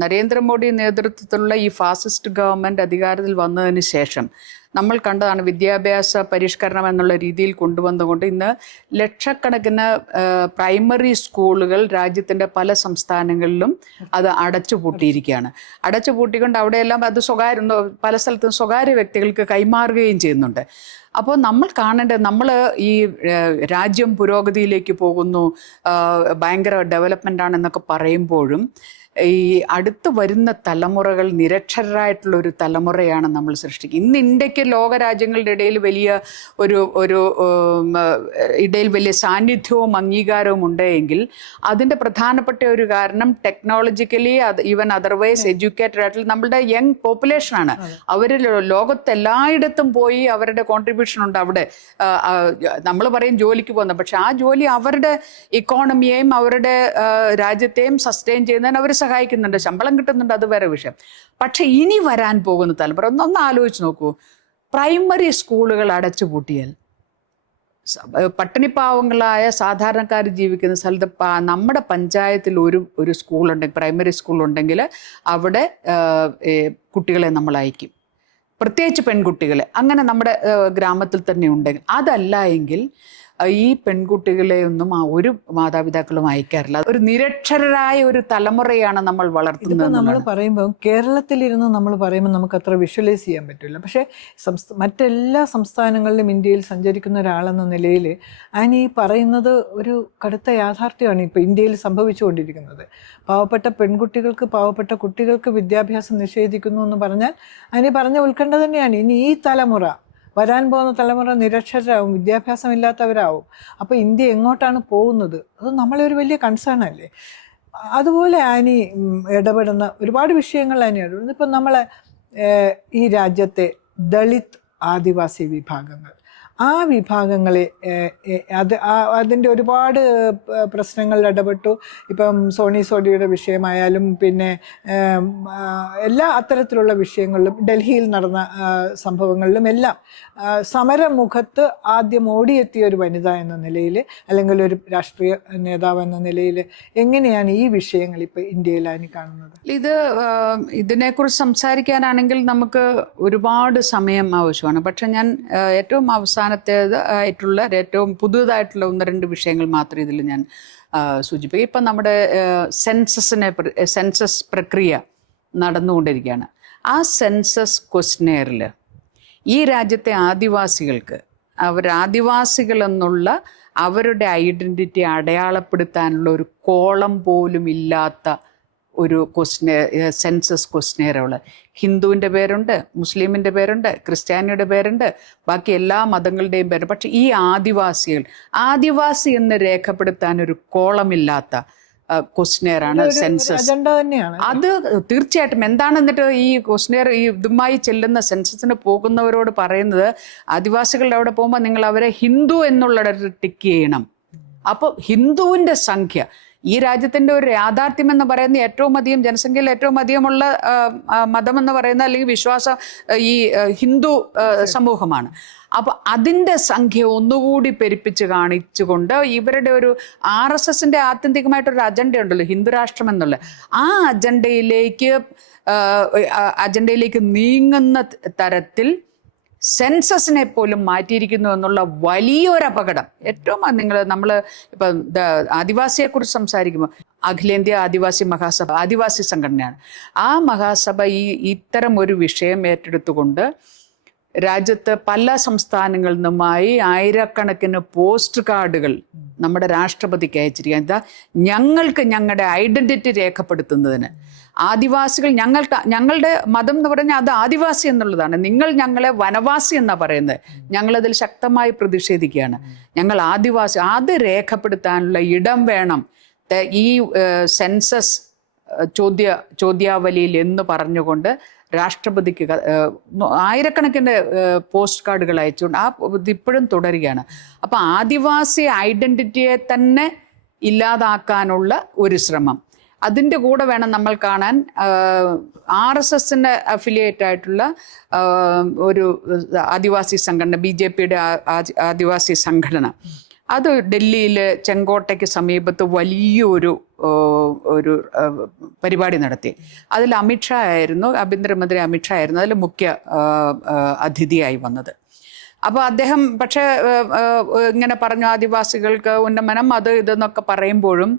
നരേന്ദ്രമോദി നേതൃത്വത്തിലുള്ള ഈ fascist government അധികാരത്തിൽ വന്നതിന് ശേഷം നമ്മൾ കണ്ടതാണ് വിദ്യാഭ്യാസ പരിഷ്കരണം എന്നുള്ള രീതിയിൽ കൊണ്ടുവന്നുകൊണ്ട് ഇന്ന് ലക്ഷക്കണക്കിന് പ്രൈമറി സ്കൂളുകൾ രാജ്യത്തിൻ്റെ പല സംസ്ഥാനങ്ങളിലും അത് അടച്ചുപൂട്ടിയിരിക്കുകയാണ്. അടച്ചുപൂട്ടിക്കൊണ്ട് അവിടെയെല്ലാം അത് പല സ്ഥലത്തും സ്വകാര്യ വ്യക്തികൾക്ക് കൈമാറുകയും ചെയ്യുന്നുണ്ട്. അപ്പോൾ നമ്മൾ കാണേണ്ടത്, നമ്മൾ ഈ രാജ്യം പുരോഗതിയിലേക്ക് പോകുന്നു, ഭയങ്കര ഡെവലപ്മെൻ്റ് ആണെന്നൊക്കെ പറയുമ്പോഴും ഈ അടുത്ത് വരുന്ന തലമുറകൾ നിരക്ഷരരായിട്ടുള്ള ഒരു തലമുറയാണ് നമ്മൾ സൃഷ്ടിക്കുക. ഇന്ന് ഇന്ത്യക്ക് ലോകരാജ്യങ്ങളുടെ ഇടയിൽ വലിയ സാന്നിധ്യവും അംഗീകാരവും ഉണ്ടെങ്കിൽ അതിൻ്റെ പ്രധാനപ്പെട്ട ഒരു കാരണം ടെക്നോളജിക്കലി ഈവൻ അതർവൈസ് എഡ്യൂക്കേറ്റഡ് ആയിട്ടുള്ള നമ്മളുടെ യങ് പോപ്പുലേഷനാണ്. അവർ ലോകത്തെല്ലായിടത്തും പോയി അവരുടെ കോൺട്രിബ്യൂഷൻ ഉണ്ട്. അവിടെ നമ്മൾ പറയും ജോലിക്ക് പോകുന്നത്, പക്ഷെ ആ ജോലി അവരുടെ ഇക്കോണമിയെയും അവരുടെ രാജ്യത്തെയും സസ്റ്റെയിൻ ചെയ്യുന്നതിന് അവർ സഹായിക്കുന്നുണ്ട്, ശമ്പളം കിട്ടുന്നുണ്ട്, അത് വേറെ വിഷയം. പക്ഷെ ഇനി വരാൻ പോകുന്ന തലമുറ ഒന്ന് ആലോചിച്ച് നോക്കൂ. പ്രൈമറി സ്കൂളുകൾ അടച്ചുപൂട്ടിയാൽ പട്ടിണിപ്പാവങ്ങളായ സാധാരണക്കാർ ജീവിക്കുന്ന സ്ഥലത്ത് നമ്മുടെ പഞ്ചായത്തിൽ ഒരു സ്കൂളുണ്ടെങ്കിൽ, പ്രൈമറി സ്കൂളുണ്ടെങ്കിൽ അവിടെ കുട്ടികളെ നമ്മൾ അയക്കും, പ്രത്യേകിച്ച് പെൺകുട്ടികളെ. അങ്ങനെ നമ്മുടെ ഗ്രാമത്തിൽ തന്നെ ഉണ്ടെങ്കിൽ. അതല്ല എങ്കിൽ ഈ പെൺകുട്ടികളെ ഒന്നും ഒരു മാതാപിതാക്കളും അയക്കാറില്ല. ഒരു നിരക്ഷരരായ ഒരു തലമുറയാണ് നമ്മൾ വളർത്തുന്നത്. നമ്മൾ പറയുമ്പോൾ കേരളത്തിലിരുന്ന് നമ്മൾ പറയുമ്പോൾ നമുക്ക് അത്ര വിഷ്വലൈസ് ചെയ്യാൻ പറ്റില്ല. പക്ഷേ മറ്റെല്ലാ സംസ്ഥാനങ്ങളിലും ഇന്ത്യയിൽ സഞ്ചരിക്കുന്ന ഒരാളെന്ന നിലയിൽ ഈ പറയുന്നത് ഒരു കടുത്ത യാഥാർത്ഥ്യമാണ് ഇപ്പോൾ ഇന്ത്യയിൽ സംഭവിച്ചുകൊണ്ടിരിക്കുന്നത്. പാവപ്പെട്ട പെൺകുട്ടികൾക്ക്, പാവപ്പെട്ട കുട്ടികൾക്ക് വിദ്യാഭ്യാസം നിഷേധിക്കുന്നു എന്ന് പറഞ്ഞാൽ പറഞ്ഞ ഉത്കണ്ഠ തന്നെയാണ്. ഇനി ഈ തലമുറ, വരാൻ പോകുന്ന തലമുറ നിരക്ഷരരാകും, വിദ്യാഭ്യാസമില്ലാത്തവരാവും. അപ്പോൾ ഇന്ത്യ എങ്ങോട്ടാണ് പോകുന്നത്? അത് നമ്മളെ ഒരു വലിയ കൺസേൺ അല്ലേ? അതുപോലെ ഇടപെടുന്ന ഒരുപാട് വിഷയങ്ങൾ ഇടപെടുന്നു. ഇപ്പം നമ്മളെ ഈ രാജ്യത്തെ ദളിത് ആദിവാസി വിഭാഗങ്ങൾ, ആ വിഭാഗങ്ങളെ അതിൻ്റെ ഒരുപാട് പ്രശ്നങ്ങളിൽ ഇടപെട്ടു. ഇപ്പം സോണിയുടെ വിഷയമായാലും പിന്നെ എല്ലാ അത്തരത്തിലുള്ള വിഷയങ്ങളിലും ഡൽഹിയിൽ നടന്ന സംഭവങ്ങളിലും എല്ലാം സമരമുഖത്ത് ആദ്യം ഓടിയെത്തിയ ഒരു വനിത എന്ന നിലയിൽ, അല്ലെങ്കിൽ ഒരു രാഷ്ട്രീയ നേതാവ് എന്ന നിലയിൽ എങ്ങനെയാണ് ഈ വിഷയങ്ങൾ ഇപ്പോൾ ഇന്ത്യയിൽ കാണുന്നത്? ഇതിനെക്കുറിച്ച് സംസാരിക്കാനാണെങ്കിൽ നമുക്ക് ഒരുപാട് സമയം ആവശ്യമാണ്. പക്ഷെ ഞാൻ ഏറ്റവും അവസാനത്തേതായിട്ടുള്ള ഏറ്റവും പുതുതായിട്ടുള്ള 1-2 വിഷയങ്ങൾ മാത്രമേ ഇതിൽ ഞാൻ സൂചിപ്പിക്കും. ഇപ്പം നമ്മുടെ സെൻസസ് പ്രക്രിയ നടന്നുകൊണ്ടിരിക്കുകയാണ്. ആ സെൻസസ് ക്വസ്റ്റ്യനെയറിൽ ഈ രാജ്യത്തെ ആദിവാസികൾക്ക് ആദിവാസികൾ എന്നുള്ള അവരുടെ ഐഡൻറ്റിറ്റി അടയാളപ്പെടുത്താനുള്ള ഒരു കോളം പോലും ഇല്ലാത്ത ഒരു സെൻസസ് ക്വസ്റ്റ്യനെയറുകൾ. ഹിന്ദുവിൻ്റെ പേരുണ്ട്, മുസ്ലിമിൻ്റെ പേരുണ്ട്, ക്രിസ്ത്യാനിയുടെ പേരുണ്ട്, ബാക്കി എല്ലാ മതങ്ങളുടെയും പേരുണ്ട്. പക്ഷെ ഈ ആദിവാസി എന്ന് രേഖപ്പെടുത്താൻ ഒരു കോളമില്ലാത്ത ക്വസ്റ്റ്യനെയറാണ് സെൻസസ്. അത് തീർച്ചയായിട്ടും എന്താണ് എന്നിട്ട് ഈ ക്വസ്റ്റ്യനെയർ ഇതുമായി ചെല്ലുന്ന സെൻസസിന് പോകുന്നവരോട് പറയുന്നത്, ആദിവാസികളുടെ അവിടെ പോകുമ്പോൾ നിങ്ങൾ അവരെ ഹിന്ദു എന്നുള്ളിടത്ത് ടിക്ക് ചെയ്യണം. അപ്പോൾ ഹിന്ദുവിൻ്റെ സംഖ്യ ഈ രാജ്യത്തിൻ്റെ ഒരു യാഥാർത്ഥ്യം എന്ന് പറയുന്ന ഏറ്റവും അധികം ജനസംഖ്യയിൽ ഏറ്റവും അധികമുള്ള മതം എന്ന് പറയുന്ന അല്ലെങ്കിൽ വിശ്വാസം ഈ ഹിന്ദു സമൂഹമാണ്. അപ്പോൾ അതിൻ്റെ സംഖ്യ ഒന്നുകൂടി പെരുപ്പിച്ച് കാണിച്ചുകൊണ്ട് ഇവരുടെ ഒരു RSSൻ്റെ ആത്യന്തികമായിട്ടൊരു അജണ്ട ഉണ്ടല്ലോ, ഹിന്ദുരാഷ്ട്രം എന്നുള്ള ആ അജണ്ടയിലേക്ക് നീങ്ങുന്ന തരത്തിൽ സെൻസസിനെ പോലും മാറ്റിയിരിക്കുന്നു എന്നുള്ള വലിയൊരു അപകടം. ഏറ്റവും നമ്മൾ ഇപ്പം ആദിവാസിയെക്കുറിച്ച് സംസാരിക്കുമ്പോൾ അഖിലേന്ത്യാ ആദിവാസി സംഘടനയാണ്. ആ മഹാസഭ ഇത്തരം ഒരു വിഷയം ഏറ്റെടുത്തുകൊണ്ട് രാജ്യത്ത് പല സംസ്ഥാനങ്ങളിൽ നിന്നുമായി ആയിരക്കണക്കിന് പോസ്റ്റ് കാർഡുകൾ നമ്മുടെ രാഷ്ട്രപതിക്ക് അയച്ചിരിക്കുക. എന്താ, ഞങ്ങൾക്ക് ഞങ്ങളുടെ ഐഡന്റിറ്റി രേഖപ്പെടുത്തുന്നതിന് ആദിവാസികൾ, ഞങ്ങളുടെ മതം എന്ന് പറഞ്ഞാൽ അത് ആദിവാസി എന്നുള്ളതാണ്, നിങ്ങൾ ഞങ്ങളെ വനവാസി എന്നാ പറയുന്നത്, ഞങ്ങളതിൽ ശക്തമായി പ്രതിഷേധിക്കുകയാണ്. ഞങ്ങൾ ആദിവാസി, അത് രേഖപ്പെടുത്താനുള്ള ഇടം വേണം ഈ സെൻസസ് ചോദ്യാവലിയിൽ എന്ന് പറഞ്ഞുകൊണ്ട് രാഷ്ട്രപതിക്ക് ആയിരക്കണക്കിന് പോസ്റ്റ് കാർഡുകൾ അയച്ചുകൊണ്ട് ഇപ്പോഴും തുടരുകയാണ്. അപ്പം ആദിവാസി ഐഡന്റിറ്റിയെ തന്നെ ഇല്ലാതാക്കാനുള്ള ഒരു ശ്രമം, അതിൻ്റെ കൂടെ വേണം നമ്മൾ കാണാൻ RSSൻ്റെ അഫിലിയേറ്റ് ആയിട്ടുള്ള ഒരു ആദിവാസി സംഘടന, BJPയുടെ ആദിവാസി സംഘടന, അത് ഡൽഹിയിൽ ചെങ്കോട്ടയ്ക്ക് സമീപത്ത് വലിയൊരു ഒരു പരിപാടി നടത്തി. അതിൽ അമിത്ഷാ ആയിരുന്നു, ആഭ്യന്തരമന്ത്രി അമിത്ഷാ ആയിരുന്നു അതിൽ മുഖ്യ അതിഥിയായി വന്നത്. അപ്പോൾ അദ്ദേഹം പക്ഷേ ഇങ്ങനെ പറഞ്ഞു ആദിവാസികൾക്ക് ഉന്നമനം അത് ഇതെന്നൊക്കെ പറയുമ്പോഴും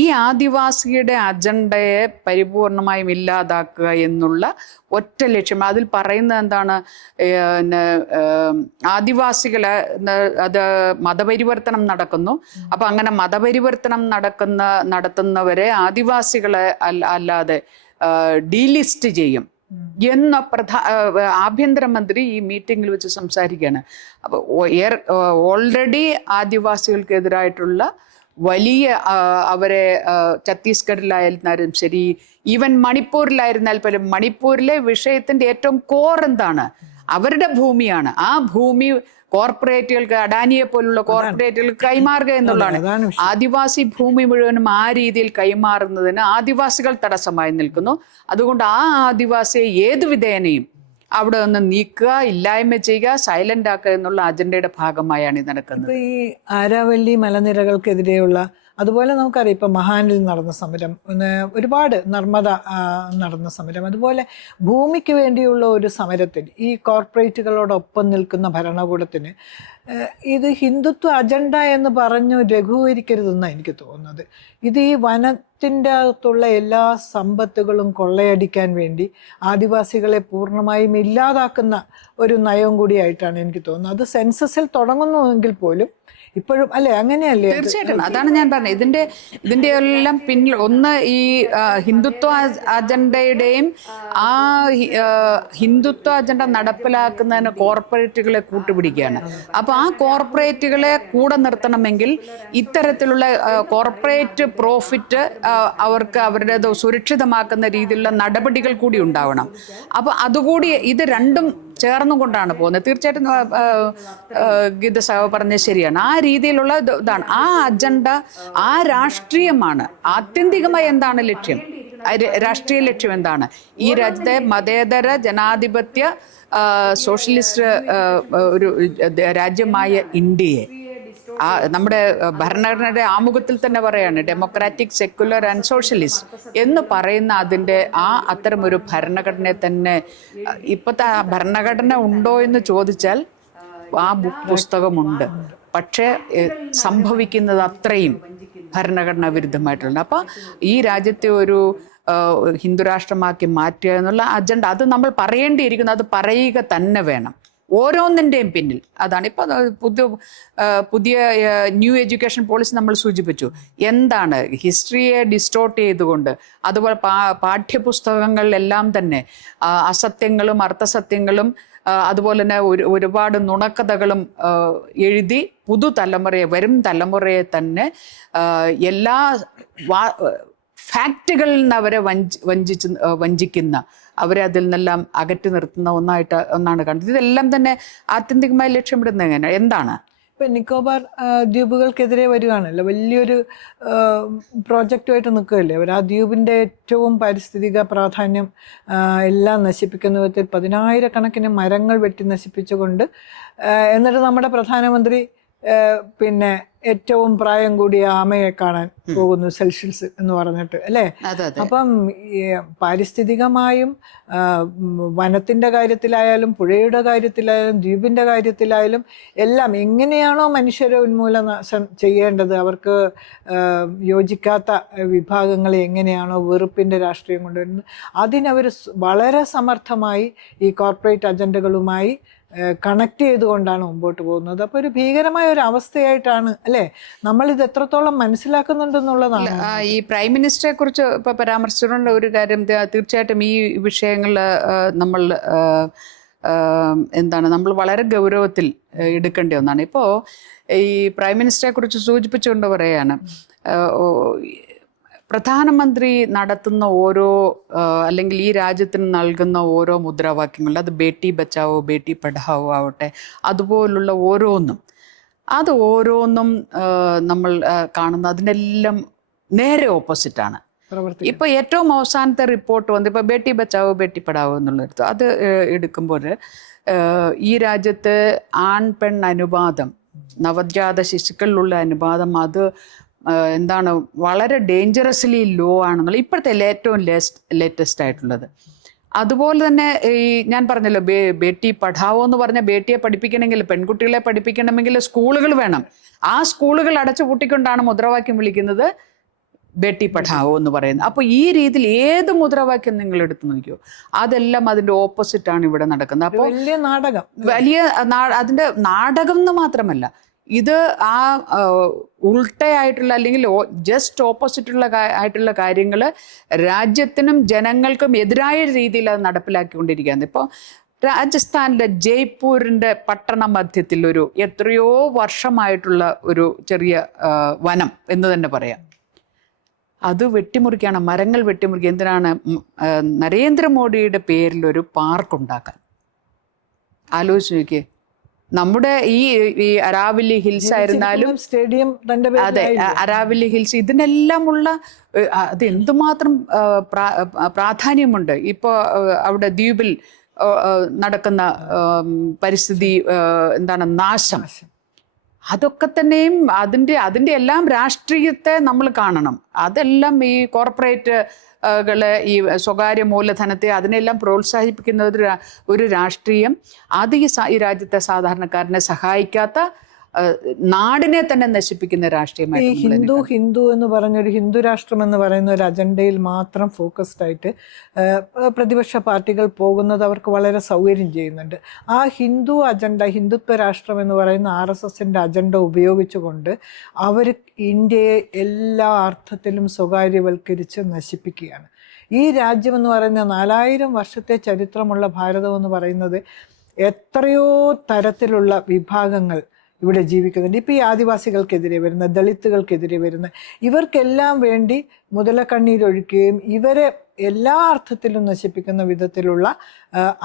ഈ ആദിവാസിയുടെ അജണ്ടയെ പരിപൂർണമായും ഇല്ലാതാക്കുക എന്നുള്ള ഒറ്റ ലക്ഷ്യം. അതിൽ പറയുന്നത് എന്താണ്, ആദിവാസികളെ അത് മതപരിവർത്തനം നടക്കുന്നു. അപ്പം അങ്ങനെ മതപരിവർത്തനം നടത്തുന്നവരെ ആദിവാസികളെ അല്ലാതെ ഡീലിസ്റ്റ് ചെയ്യും എന്ന ആഭ്യന്തരമന്ത്രി ഈ മീറ്റിംഗിൽ വെച്ച് സംസാരിക്കുകയാണ്. അപ്പോൾ ഓൾറെഡി ആദിവാസികൾക്കെതിരായിട്ടുള്ള വലിയ അവരെ ഛത്തീസ്ഗഡിലായിരുന്നാലും ശരി, ഈവൻ മണിപ്പൂരിലായിരുന്നാൽ പോലും മണിപ്പൂരിലെ വിഷയത്തിന്റെ ഏറ്റവും കോർ എന്താണ്, അവരുടെ ഭൂമിയാണ്. ആ ഭൂമി കോർപ്പറേറ്റുകൾക്ക്, അഡാനിയെ പോലുള്ള കോർപ്പറേറ്റുകൾക്ക് കൈമാറുക എന്നുള്ളതാണ്. ആദിവാസി ഭൂമി മുഴുവനും ആ രീതിയിൽ കൈമാറുന്നതിന് ആദിവാസികൾ തടസ്സമായി നിൽക്കുന്നു. അതുകൊണ്ട് ആ ആദിവാസിയെ ഏതു വിധേനയും അവിടെ നിന്ന് നീക്കുക, ഇല്ലായ്മ ചെയ്യുക, സൈലന്റ് ആക്കുക എന്നുള്ള അജണ്ടയുടെ ഭാഗമായാണ് ഇത് നടക്കുന്നത്. ഈ ആരാവല്ലി മലനിരകൾക്കെതിരെയുള്ള, അതുപോലെ നമുക്കറിയാം ഇപ്പം മഹാനിൽ നടന്ന സമരം, ഒരുപാട് നർമ്മദ നടന്ന സമരം, അതുപോലെ ഭൂമിക്ക് വേണ്ടിയുള്ള ഒരു സമരത്തിൽ ഈ കോർപ്പറേറ്റുകളോടൊപ്പം നിൽക്കുന്ന ഭരണകൂടത്തിന് ഇത് ഹിന്ദുത്വ അജണ്ട എന്ന് പറഞ്ഞു ലഘൂകരിക്കരുതെന്നാണ് എനിക്ക് തോന്നുന്നത്. ഇത് ഈ വനത്തിൻ്റെ അകത്തുള്ള എല്ലാ സമ്പത്തുകളും കൊള്ളയടിക്കാൻ വേണ്ടി ആദിവാസികളെ പൂർണ്ണമായും ഇല്ലാതാക്കുന്ന ഒരു നയം കൂടിയായിട്ടാണ് എനിക്ക് തോന്നുന്നത്. അത് സെൻസസിൽ തുടങ്ങുന്നുവെങ്കിൽ പോലും ഇപ്പോഴും അല്ലേ, അങ്ങനെയല്ലേ? തീർച്ചയായിട്ടും അതാണ് ഞാൻ പറഞ്ഞത്. ഇതിന്റെ എല്ലാം പിന്നിൽ ഒന്ന് ഈ ഹിന്ദുത്വ അജണ്ടയുടെയും ആ ഹിന്ദുത്വ അജണ്ട നടപ്പിലാക്കുന്നതിന് കോർപ്പറേറ്റുകളെ കൂട്ടുപിടിക്കുകയാണ്. അപ്പൊ ആ കോർപ്പറേറ്റുകളെ കൂടെ നിർത്തണമെങ്കിൽ ഇത്തരത്തിലുള്ള കോർപ്പറേറ്റ് പ്രോഫിറ്റ് അവർക്ക് അവരുടേത് സുരക്ഷിതമാക്കുന്ന രീതിയിലുള്ള നടപടികൾ കൂടി ഉണ്ടാവണം. അപ്പൊ അതുകൂടി ഇത് രണ്ടും ചേർന്നുകൊണ്ടാണ് പോകുന്നത്. തീർച്ചയായിട്ടും ഗീത സാഹ പറഞ്ഞത് ശരിയാണ്. ആ രീതിയിലുള്ള ഇതാണ് ആ അജണ്ട, ആ രാഷ്ട്രീയമാണ്. ആത്യന്തികമായി എന്താണ് ലക്ഷ്യം, രാഷ്ട്രീയ ലക്ഷ്യം എന്താണ്? ഈ രാജ്യത്തെ മതേതര ജനാധിപത്യ സോഷ്യലിസ്റ്റ് ഒരു രാജ്യമായ ഇന്ത്യയെ നമ്മുടെ ഭരണഘടനയുടെ ആമുഖത്തിൽ തന്നെ പറയാണ് ഡെമോക്രാറ്റിക്, സെക്യുലർ ആൻഡ് സോഷ്യലിസ്റ്റ് എന്ന് പറയുന്ന അതിൻ്റെ അത്തരമൊരു ഭരണഘടനയെ തന്നെ ഇപ്പോഴത്തെ ആ ഭരണഘടന ഉണ്ടോ എന്ന് ചോദിച്ചാൽ ആ പുസ്തകമുണ്ട്. പക്ഷേ സംഭവിക്കുന്നത് അത്രയും ഭരണഘടനാ വിരുദ്ധമായിട്ടുണ്ട്. അപ്പം ഈ രാജ്യത്തെ ഒരു ഹിന്ദുരാഷ്ട്രമാക്കി മാറ്റുക എന്നുള്ള അജണ്ട അത് നമ്മൾ പറയേണ്ടിയിരിക്കുന്നു. അത് പറയുക തന്നെ വേണം ഓരോന്നിൻ്റെയും പിന്നിൽ. അതാണ് ഇപ്പം പുതിയ ന്യൂ എഡ്യൂക്കേഷൻ പോളിസി നമ്മൾ സൂചിപ്പിച്ചു. എന്താണ് ഹിസ്റ്ററിയെ ഡിസ്റ്റോർട്ട് ചെയ്തുകൊണ്ട്, അതുപോലെ പാഠ്യപുസ്തകങ്ങളിലെല്ലാം തന്നെ അസത്യങ്ങളും അർത്ഥസത്യങ്ങളും അതുപോലെ തന്നെ ഒരുപാട് നുണക്കഥകളും എഴുതി പുതുതലമുറയെ, വരും തലമുറയെ തന്നെ എല്ലാ ഫാക്റ്റുകളിൽ നിന്ന് അവരെ വഞ്ചിക്കുന്ന, അവരെ അതിൽ നിന്നെല്ലാം അകറ്റി നിർത്തുന്ന ഒന്നാണ് കണ്ടത്. ഇതെല്ലാം തന്നെ ആത്യന്തികമായി ലക്ഷ്യമിടുന്നത് എങ്ങനെയാണ്, എന്താണ്? ഇപ്പം നിക്കോബാർ ദ്വീപുകൾക്കെതിരെ വരികയാണല്ലോ, വലിയൊരു പ്രോജക്റ്റുമായിട്ട് നിൽക്കുകയല്ലേ അവർ. ആ ദ്വീപിൻ്റെ ഏറ്റവും പാരിസ്ഥിതിക പ്രാധാന്യം എല്ലാം നശിപ്പിക്കുന്ന വിധത്തിൽ 10,000-കണക്കിന് മരങ്ങൾ വെട്ടി നശിപ്പിച്ചുകൊണ്ട്, എന്നിട്ട് നമ്മുടെ പ്രധാനമന്ത്രി പിന്നെ ഏറ്റവും പ്രായം കൂടിയ ആമയെ കാണാൻ പോകുന്നു സെൽഷ്യസ് എന്ന് പറഞ്ഞിട്ട്, അല്ലേ? അപ്പം പാരിസ്ഥിതികമായും വനത്തിൻ്റെ കാര്യത്തിലായാലും പുഴയുടെ കാര്യത്തിലായാലും ദ്വീപിൻ്റെ കാര്യത്തിലായാലും എല്ലാം എങ്ങനെയാണോ മനുഷ്യരെ ഉന്മൂലനാശം ചെയ്യേണ്ടത്, അവർക്ക് യോജിക്കാത്ത വിഭാഗങ്ങളെ എങ്ങനെയാണോ വെറുപ്പിൻ്റെ രാഷ്ട്രീയം കൊണ്ടുവരുന്നത്, അതിനവർ വളരെ സമർത്ഥമായി ഈ കോർപ്പറേറ്റ് അജണ്ടകളുമായി കണക്ട് ചെയ്തുകൊണ്ടാണ് മുമ്പോട്ട് പോകുന്നത്. അപ്പോൾ ഒരു ഭീകരമായ ഒരു അവസ്ഥയായിട്ടാണ്, അല്ലേ, നമ്മളിത് എത്രത്തോളം മനസ്സിലാക്കുന്നുണ്ടെന്നുള്ളതാണ്. ഈ പ്രൈം മിനിസ്റ്ററെ കുറിച്ച് ഇപ്പോൾ പരാമർശിച്ചുകൊണ്ട് ഒരു കാര്യം, തീർച്ചയായിട്ടും ഈ വിഷയങ്ങൾ നമ്മൾ നമ്മൾ വളരെ ഗൗരവത്തിൽ എടുക്കേണ്ട ഒന്നാണ്. ഇപ്പോൾ ഈ പ്രൈം മിനിസ്റ്ററെ കുറിച്ച് സൂചിപ്പിച്ചുകൊണ്ട് പറയുകയാണ്, പ്രധാനമന്ത്രി നടത്തുന്ന ഓരോ അല്ലെങ്കിൽ ഈ രാജ്യത്തിന് നൽകുന്ന ഓരോ മുദ്രാവാക്യങ്ങളും, അത് ബേട്ടി ബച്ചാവോ ബേട്ടി പഠാവോ ആവട്ടെ, അതുപോലുള്ള ഓരോന്നും നമ്മൾ കാണുന്ന അതിനെല്ലാം നേരെ ഓപ്പോസിറ്റാണ്. ഇപ്പൊ ഏറ്റവും അവസാനത്തെ റിപ്പോർട്ട് വന്ന് ഇപ്പൊ ബേട്ടി ബച്ചാവോ ബേട്ടി പഠാവോ എന്നുള്ളൊരു അത് എടുക്കുമ്പോൾ ഈ രാജ്യത്ത് ആൺ പെൺ അനുപാതം നവജാത ശിശുക്കളിലുള്ള അനുപാതം അത് എന്താണ് വളരെ ഡേഞ്ചറസ്ലി ലോ ആണെന്നുള്ള ഇപ്പോഴത്തെ ഏറ്റവും ലേറ്റസ്റ്റ് ആയിട്ടുള്ളത്. അതുപോലെ തന്നെ ഈ ഞാൻ പറഞ്ഞല്ലോ ബേട്ടി പഠാവോ എന്ന് പറഞ്ഞ ബേട്ടിയെ പഠിപ്പിക്കണമെങ്കിൽ, പെൺകുട്ടികളെ പഠിപ്പിക്കണമെങ്കിൽ സ്കൂളുകൾ വേണം. ആ സ്കൂളുകൾ അടച്ചു പൂട്ടിക്കൊണ്ടാണ് മുദ്രാവാക്യം വിളിക്കുന്നത് ബേട്ടി പഠാവോ എന്ന് പറയുന്നത്. അപ്പോൾ ഈ രീതിയിൽ ഏത് മുദ്രാവാക്യം നിങ്ങൾ എടുത്തു നോക്കിയോ അതെല്ലാം അതിന്റെ ഓപ്പോസിറ്റ് ആണ് ഇവിടെ നടക്കുന്നത്. അപ്പോൾ വലിയ നാടകം, അതിന്റെ നാടകം എന്ന് മാത്രമല്ല, ഇത് ആ ഉൾട്ടയായിട്ടുള്ള അല്ലെങ്കിൽ ജസ്റ്റ് ഓപ്പോസിറ്റുള്ള ആയിട്ടുള്ള കാര്യങ്ങൾ രാജ്യത്തിനും ജനങ്ങൾക്കും എതിരായ രീതിയിൽ അത് നടപ്പിലാക്കിക്കൊണ്ടിരിക്കുകയാണ്. ഇപ്പോൾ രാജസ്ഥാനിലെ ജയ്പൂരിന്റെ പട്ടണ മധ്യത്തിൽ ഒരു എത്രയോ വർഷമായിട്ടുള്ള ഒരു ചെറിയ വനം എന്ന് തന്നെ പറയാം, അത് വെട്ടിമുറിക്കുകയാണ്. മരങ്ങൾ വെട്ടിമുറിക്കുക. എന്തിനാണ്? നരേന്ദ്രമോദിയുടെ പേരിൽ ഒരു പാർക്ക് ഉണ്ടാക്കാൻ. ആലോചിച്ച് നോക്കിയേ. നമ്മുടെ ഈ അരാവലി ഹിൽസ് ആയിരുന്നാലും സ്റ്റേഡിയം, അതെ, അരാവലി ഹിൽസ്, ഇതിനെല്ലാമുള്ള അത് എന്തുമാത്രം പ്രാധാന്യമുണ്ട്. ഇപ്പോൾ അവിടെ ദ്വീപിൽ നടക്കുന്ന പരിസ്ഥിതി എന്താണ് നാശം, അതൊക്കെ തന്നെയും അതിൻ്റെ എല്ലാം രാഷ്ട്രീയത്തെ നമ്മൾ കാണണം. അതെല്ലാം ഈ കോർപ്പറേറ്റ് ഈ സ്വകാര്യ മൂലധനത്തെ അതിനെല്ലാം പ്രോത്സാഹിപ്പിക്കുന്ന ഒരു രാഷ്ട്രീയം, അത് ഈ രാജ്യത്തെ സാധാരണക്കാരനെ സഹായിക്കാത്ത, നാടിനെ തന്നെ നശിപ്പിക്കുന്ന രാഷ്ട്രീയമായി. ഈ ഹിന്ദു എന്ന് പറഞ്ഞൊരു ഹിന്ദു രാഷ്ട്രം എന്ന് പറയുന്ന ഒരു അജണ്ടയിൽ മാത്രം ഫോക്കസ്ഡ് ആയിട്ട് പ്രതിപക്ഷ പാർട്ടികൾ പോകുന്നത് അവർക്ക് വളരെ സൗകര്യം ചെയ്യുന്നുണ്ട്. ആ ഹിന്ദു അജണ്ട, ഹിന്ദുത്വ രാഷ്ട്രം എന്ന് പറയുന്ന RSSന്റെ അജണ്ട ഉപയോഗിച്ചുകൊണ്ട് അവർ ഇന്ത്യയെ എല്ലാ അർത്ഥത്തിലും സ്വകാര്യവൽക്കരിച്ച് നശിപ്പിക്കുകയാണ്. ഈ രാജ്യമെന്ന് പറയുന്ന 4000 വർഷത്തെ ചരിത്രമുള്ള ഭാരതം എന്ന് പറയുന്നത് എത്രയോ തരത്തിലുള്ള വിഭാഗങ്ങൾ ഇവിടെ ജീവിക്കുന്നുണ്ട്. ഇപ്പോൾ ഈ ആദിവാസികൾക്കെതിരെ വരുന്ന, ദളിത്തുകൾക്കെതിരെ വരുന്ന, ഇവർക്കെല്ലാം വേണ്ടി മുതലക്കണ്ണീരൊഴുക്കുകയും ഇവരെ എല്ലാ അർത്ഥത്തിലും നശിപ്പിക്കുന്ന വിധത്തിലുള്ള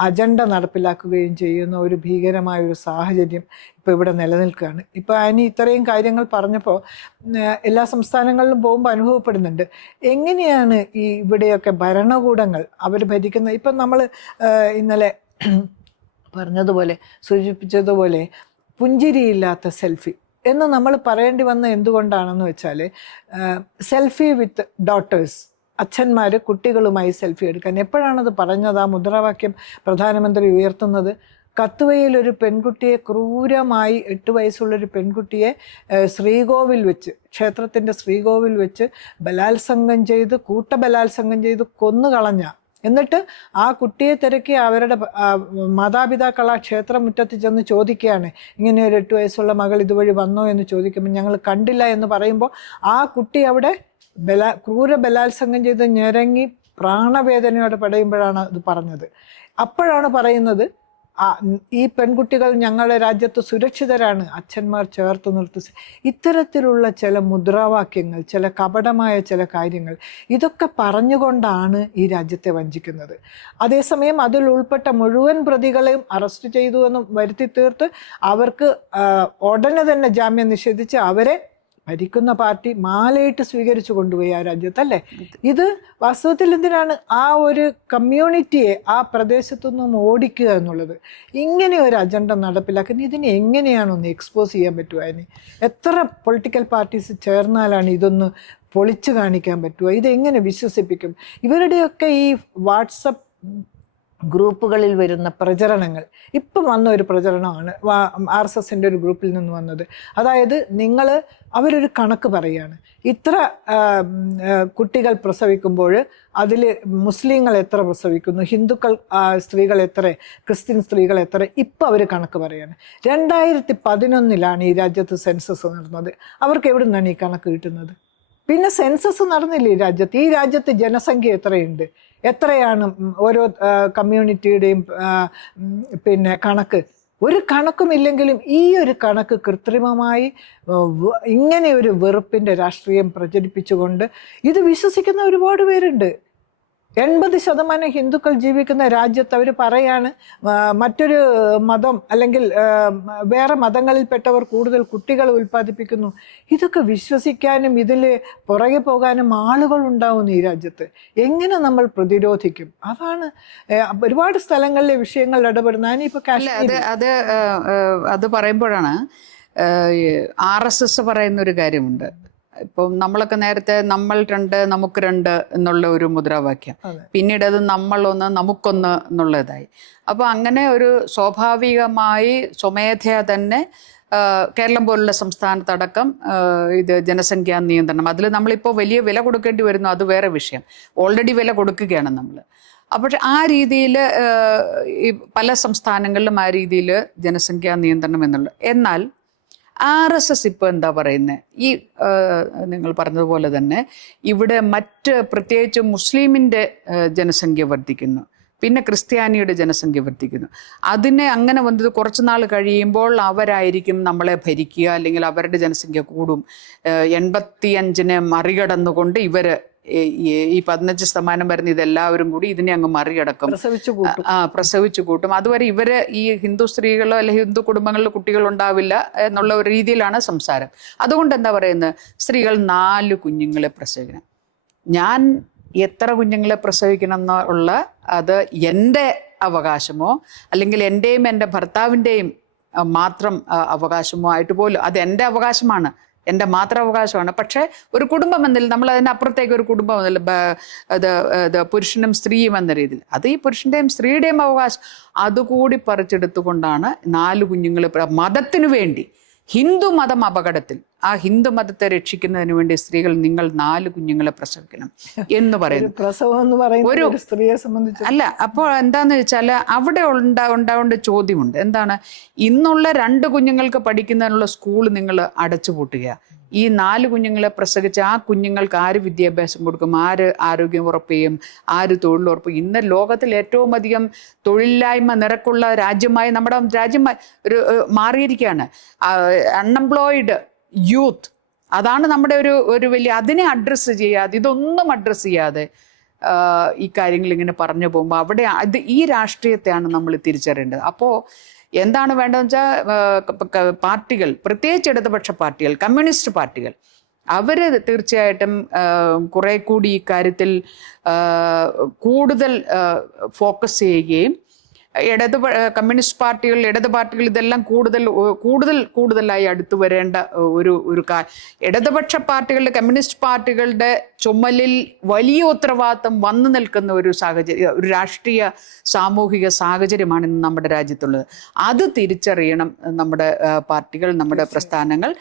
അജണ്ട നടപ്പിലാക്കുകയും ചെയ്യുന്ന ഒരു ഭീകരമായ ഒരു സാഹചര്യം ഇപ്പോൾ ഇവിടെ നിലനിൽക്കുകയാണ്. ഇപ്പോൾ അതിന് ഇത്രയും കാര്യങ്ങൾ പറഞ്ഞപ്പോൾ എല്ലാ സംസ്ഥാനങ്ങളിലും പോകുമ്പോൾ അനുഭവപ്പെടുന്നുണ്ട്. എങ്ങനെയാണ് ഈ ഇവിടെയൊക്കെ ഭരണകൂടങ്ങൾ അവർ ഭരിക്കുന്നത്? ഇപ്പം നമ്മൾ ഇന്നലെ പറഞ്ഞതുപോലെ, സൂചിപ്പിച്ചതുപോലെ പുഞ്ചിരിയില്ലാത്ത സെൽഫി എന്ന് നമ്മൾ പറയേണ്ടി വന്ന എന്തുകൊണ്ടാണെന്ന് വെച്ചാൽ, സെൽഫി വിത്ത് ഡോട്ടേഴ്സ്, അച്ഛന്മാർ കുട്ടികളുമായി സെൽഫി എടുക്കാൻ. എപ്പോഴാണത് പറഞ്ഞത്? ആ മുദ്രാവാക്യം പ്രധാനമന്ത്രി ഉയർത്തുന്നത് കത്തുവയിൽ ഒരു പെൺകുട്ടിയെ ക്രൂരമായി 8 വയസ്സുള്ളൊരു പെൺകുട്ടിയെ ശ്രീകോവിൽ വെച്ച്, ക്ഷേത്രത്തിൻ്റെ ശ്രീകോവിൽ വെച്ച് ബലാത്സംഗം ചെയ്ത്, കൂട്ടബലാത്സംഗം ചെയ്ത് കൊന്നുകളഞ്ഞ, എന്നിട്ട് ആ കുട്ടിയെ തിരക്കി അവരുടെ മാതാപിതാക്കൾ ആ ക്ഷേത്രമുറ്റത്ത് ചെന്ന് ചോദിക്കുകയാണ്, ഇങ്ങനെ ഒരു 8 വയസ്സുള്ള മകൾ ഇതുവഴി വന്നോ എന്ന് ചോദിക്കുമ്പോൾ ഞങ്ങൾ കണ്ടില്ല എന്ന് പറയുമ്പോൾ ആ കുട്ടി അവിടെ ക്രൂര ബലാത്സംഗം ചെയ്ത് ഞെരങ്ങി പ്രാണവേദനയോടെ പടയുമ്പോഴാണ് അത് പറഞ്ഞത്. അപ്പോഴാണ് പറയുന്നത് ഈ പെൺകുട്ടികൾ ഞങ്ങളുടെ രാജ്യത്ത് സുരക്ഷിതരാണ്, അച്ഛന്മാർ ചേർത്ത് നിർത്തി. ഇത്തരത്തിലുള്ള ചില മുദ്രാവാക്യങ്ങൾ, ചില കപടമായ ചില കാര്യങ്ങൾ, ഇതൊക്കെ പറഞ്ഞുകൊണ്ടാണ് ഈ രാജ്യത്തെ വഞ്ചിക്കുന്നത്. അതേസമയം അതിൽ ഉൾപ്പെട്ട മുഴുവൻ പ്രതികളെയും അറസ്റ്റ് ചെയ്തു എന്ന് വരുത്തി തീർത്ത് അവർക്ക് ഉടനെ തന്നെ ജാമ്യം നിഷേധിച്ച് അവരെ ഭരിക്കുന്ന പാർട്ടി മാലയിട്ട് സ്വീകരിച്ചു കൊണ്ടുപോയി ആ രാജ്യത്തല്ലേ. ഇത് വാസ്തവത്തിൽ എന്തിനാണ്? ആ ഒരു കമ്മ്യൂണിറ്റിയെ ആ പ്രദേശത്തു നിന്നും ഓടിക്കുക എന്നുള്ളത്. ഇങ്ങനെ ഒരു അജണ്ട നടപ്പിലാക്കുന്നത് ഇതിനെ എങ്ങനെയാണ് ഒന്ന് എക്സ്പോസ് ചെയ്യാൻ പറ്റുക? അതിന് എത്ര പൊളിറ്റിക്കൽ പാർട്ടീസ് ചേർന്നാലാണ് ഇതൊന്ന് പൊളിച്ചു കാണിക്കാൻ പറ്റുക? ഇതെങ്ങനെ വിശ്വസിപ്പിക്കും? ഇവരുടെയൊക്കെ ഈ വാട്സപ്പ് ഗ്രൂപ്പുകളിൽ വരുന്ന പ്രചരണങ്ങൾ, ഇപ്പം വന്ന ഒരു പ്രചരണമാണ് RSSന്റെ ഒരു ഗ്രൂപ്പിൽ നിന്ന് വന്നത്. അതായത് അവരൊരു കണക്ക് പറയുകയാണ്, ഇത്ര കുട്ടികൾ പ്രസവിക്കുമ്പോൾ അതിൽ മുസ്ലിങ്ങൾ എത്ര പ്രസവിക്കുന്നു, ഹിന്ദുക്കൾ സ്ത്രീകൾ എത്ര, ക്രിസ്ത്യൻ സ്ത്രീകൾ എത്ര. ഇപ്പം അവർ കണക്ക് പറയാണ്. 2011 ഈ രാജ്യത്ത് സെൻസസ് നടന്നത്. അവർക്ക് എവിടെ നിന്നാണ് ഈ കണക്ക് കിട്ടുന്നത്? പിന്നെ സെൻസസ് നടന്നില്ല ഈ രാജ്യത്ത്. ഈ രാജ്യത്ത് ജനസംഖ്യ എത്രയുണ്ട്, എത്രയാണ് ഓരോ കമ്മ്യൂണിറ്റിയുടെയും പിന്നെ കണക്ക്? ഒരു കണക്കുമില്ലെങ്കിലും ഈ ഒരു കണക്ക് കൃത്രിമമായി ഇങ്ങനെ ഒരു വെറുപ്പിൻ്റെ രാഷ്ട്രീയം പ്രചരിപ്പിച്ചുകൊണ്ട് ഇത് വിശ്വസിക്കുന്ന ഒരുപാട് പേരുണ്ട്. 80% ഹിന്ദുക്കൾ ജീവിക്കുന്ന രാജ്യത്ത് അവർ പറയാണ് മറ്റൊരു മതം അല്ലെങ്കിൽ വേറെ മതങ്ങളിൽപ്പെട്ടവർ കൂടുതൽ കുട്ടികൾ ഉൽപ്പാദിപ്പിക്കുന്നു. ഇതൊക്കെ വിശ്വസിക്കാനും ഇതിൽ പുറകെ പോകാനും ആളുകൾ ഉണ്ടാവുന്നു ഈ രാജ്യത്ത്. എങ്ങനെ നമ്മൾ പ്രതിരോധിക്കും? അതാണ് ഒരുപാട് സ്ഥലങ്ങളിലെ വിഷയങ്ങൾ ഇടപെടുന്നത്. ഞാനിപ്പോൾ അത് പറയുമ്പോഴാണ് RSS പറയുന്ന ഒരു കാര്യമുണ്ട്. ഇപ്പം നമ്മളൊക്കെ നേരത്തെ നമ്മൾ 2 നമുക്ക് 2 എന്നുള്ള ഒരു മുദ്രാവാക്യം, പിന്നീട് അത് നമ്മളൊന്ന് നമുക്കൊന്ന് എന്നുള്ളതായി. അപ്പോൾ അങ്ങനെ ഒരു സ്വാഭാവികമായി സ്വമേധയാ തന്നെ കേരളം പോലുള്ള സംസ്ഥാനത്തടക്കം ഇത് ജനസംഖ്യാ നിയന്ത്രണം, അതിൽ നമ്മളിപ്പോൾ വലിയ വില കൊടുക്കേണ്ടി വരുന്നു, അത് വേറെ വിഷയം. ഓൾറെഡി വില കൊടുക്കുകയാണ് നമ്മൾ. അപ്പോൾ ആ രീതിയിൽ ഈ പല സംസ്ഥാനങ്ങളിലും ആ രീതിയിൽ ജനസംഖ്യാ നിയന്ത്രണം എന്നുള്ളത്. എന്നാൽ RSS ഇപ്പോൾ എന്താ പറയുന്നത്, ഈ നിങ്ങൾ പറഞ്ഞതുപോലെ തന്നെ ഇവിടെ മറ്റ് പ്രത്യേകിച്ച് മുസ്ലിമിൻ്റെ ജനസംഖ്യ വർദ്ധിക്കുന്നു, പിന്നെ ക്രിസ്ത്യാനിയുടെ ജനസംഖ്യ വർദ്ധിക്കുന്നു. അതിനെ അങ്ങനെ വന്നത് കുറച്ച് നാൾ കഴിയുമ്പോൾ അവരായിരിക്കും നമ്മളെ ഭരിക്കുക, അല്ലെങ്കിൽ അവരുടെ ജനസംഖ്യ കൂടും. 85-നെ മറികടന്നുകൊണ്ട് ഇവർ ഈ 15% വരുന്ന ഇതെല്ലാവരും കൂടി ഇതിനെ അങ്ങ് മറികടക്കും, പ്രസവിച്ചു കൂട്ടും. അതുവരെ ഇവര് ഈ ഹിന്ദു സ്ത്രീകളോ അല്ലെങ്കിൽ ഹിന്ദു കുടുംബങ്ങളിൽ കുട്ടികൾ ഉണ്ടാവില്ല എന്നുള്ള ഒരു രീതിയിലാണ് സംസാരം. അതുകൊണ്ട് എന്താ പറയുന്നത്, സ്ത്രീകൾ 4 കുഞ്ഞുങ്ങളെ പ്രസവിക്കണം. ഞാൻ എത്ര കുഞ്ഞുങ്ങളെ പ്രസവിക്കണം എന്നുള്ള അത് എൻ്റെ അവകാശമോ അല്ലെങ്കിൽ എൻ്റെയും എൻ്റെ ഭർത്താവിൻ്റെയും മാത്രം അവകാശമോ ആയിട്ട് പോലും, അത് എൻ്റെ അവകാശമാണ്, എൻ്റെ മാത്രം അവകാശമാണ്. പക്ഷേ ഒരു കുടുംബം എന്നതിൽ നമ്മൾ അതിൻ്റെ അപ്പുറത്തേക്ക് ഒരു കുടുംബം എന്നതിൽ അത് പുരുഷനും സ്ത്രീയും എന്ന രീതിയിൽ, അത് ഈ പുരുഷൻ്റെയും സ്ത്രീയുടെയും അവകാശം അതുകൂടി പറിച്ചെടുത്തുകൊണ്ടാണ് 4 കുഞ്ഞുങ്ങളെ മതത്തിനു വേണ്ടി, ഹിന്ദു മതം അപകടത്തിൽ, ആ ഹിന്ദു മതത്തെ രക്ഷിക്കുന്നതിന് വേണ്ടി സ്ത്രീകൾ നിങ്ങൾ 4 കുഞ്ഞുങ്ങളെ പ്രസവിക്കണം എന്ന് പറയുന്നു. പ്രസവം എന്ന് പറയുന്നത് ഒരു സ്ത്രീയെ സംബന്ധിച്ച് അല്ല. അപ്പോൾ എന്താന്ന് വെച്ചാൽ അവിടെ ഉണ്ടാവേണ്ട ചോദ്യമുണ്ട്. എന്താണ്, ഇന്നുള്ള 2 കുഞ്ഞുങ്ങൾക്ക് പഠിക്കുന്നതിനുള്ള സ്കൂൾ നിങ്ങൾ അടച്ചുപൂട്ടുക. ഈ 4 കുഞ്ഞുങ്ങളെ പ്രസവിച്ച് ആ കുഞ്ഞുങ്ങൾക്ക് ആര് വിദ്യാഭ്യാസം കൊടുക്കും, ആര് ആരോഗ്യം ഉറപ്പ് ചെയ്യും, ആര് തൊഴിലുറപ്പ്? ഇന്ന് ലോകത്തിൽ ഏറ്റവും അധികം തൊഴിലില്ലായ്മ നിരക്കുള്ള രാജ്യമായി നമ്മുടെ രാജ്യം ഒരു മാറിയിരിക്കുകയാണ്. അൺഎംപ്ലോയിഡ് യൂത്ത്, അതാണ് നമ്മുടെ ഒരു വലിയ, അതിനെ അഡ്രസ്സ് ചെയ്യാതെ, ഇതൊന്നും അഡ്രസ്സ് ചെയ്യാതെ ഈ കാര്യങ്ങൾ ഇങ്ങനെ പറഞ്ഞു പോകുമ്പോൾ അവിടെ ഈ രാഷ്ട്രീയത്തെയാണ് നമ്മൾ തിരിച്ചറിയേണ്ടത്. അപ്പോൾ എന്താണ് വേണ്ടതെന്ന് വെച്ചാൽ പാർട്ടികൾ, പ്രത്യേകിച്ച് ഇടതുപക്ഷ പാർട്ടികൾ, കമ്മ്യൂണിസ്റ്റ് പാർട്ടികൾ, അവർ തീർച്ചയായിട്ടും കുറെ കൂടി ഈ കാര്യത്തിൽ കൂടുതൽ ഫോക്കസ് ചെയ്യുകയും കമ്മ്യൂണിസ്റ്റ് പാർട്ടികൾ, ഇടതു പാർട്ടികൾ ഇതെല്ലാം കൂടുതലായി അടുത്തു വരേണ്ട ഒരു ഇടതുപക്ഷ പാർട്ടികളുടെ, കമ്മ്യൂണിസ്റ്റ് പാർട്ടികളുടെ ചുമലിൽ വലിയ ഉത്തരവാദിത്തം വന്നു നിൽക്കുന്ന ഒരു സാഹചര്യം, ഒരു രാഷ്ട്രീയ സാമൂഹിക സാഹചര്യമാണ് ഇന്ന് നമ്മുടെ രാജ്യത്തുള്ളത്. അത് തിരിച്ചറിയണം നമ്മുടെ പാർട്ടികൾ, നമ്മുടെ പ്രസ്ഥാനങ്ങൾ.